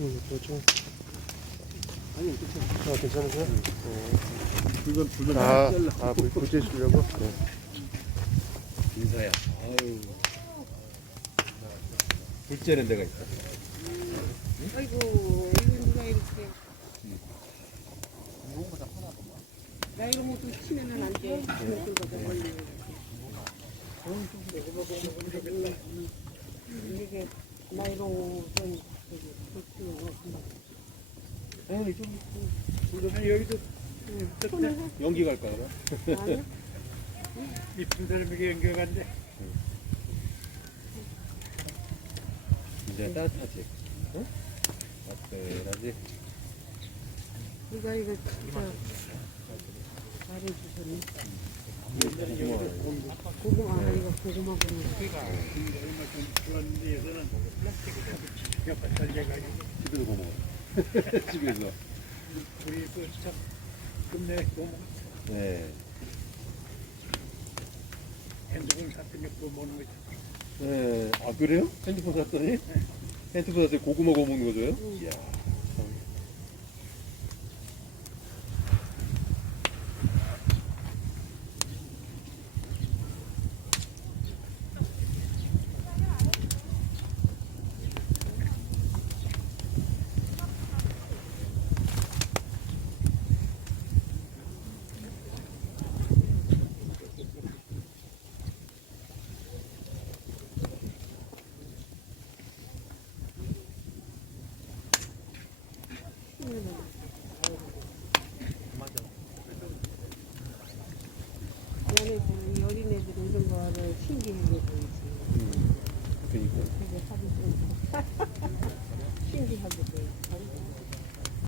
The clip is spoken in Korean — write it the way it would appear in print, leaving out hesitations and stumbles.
그렇죠. 아니, 괜찮아. 괜찮으세요? 불건 불 쬐시려고? 네. 인사야. 아유. 불 쬐는 데가 있다. 아이고, 이거 누가 이렇게. 나 이런 것도 치면은 안 돼. 그거보다 멀리. 이게 나이로 좀 아니, 아니, 여기도 연기 갈까, 그럼? 아니 이쁜 사람에게 연결한데 이제 따뜻하지? 응? 따뜻하지? 누가 이거 진짜 잘해주셨네. 고구마 이거 고구마 보는 얼마 전 들어왔는데 여기서는 몇번 달려가지고 집에서 뭐 먹어? 집에서. 우리 그참 끝내 뭐 네. 핸드폰 샀더니 그거 먹는 거지. 네. 아, 그래요? 핸드폰 샀더니? 핸드폰 샀더니 고구마 구워 먹는 거 줘요? 이야. 얘네들 어린애들 이런 거를 신기해 보이지.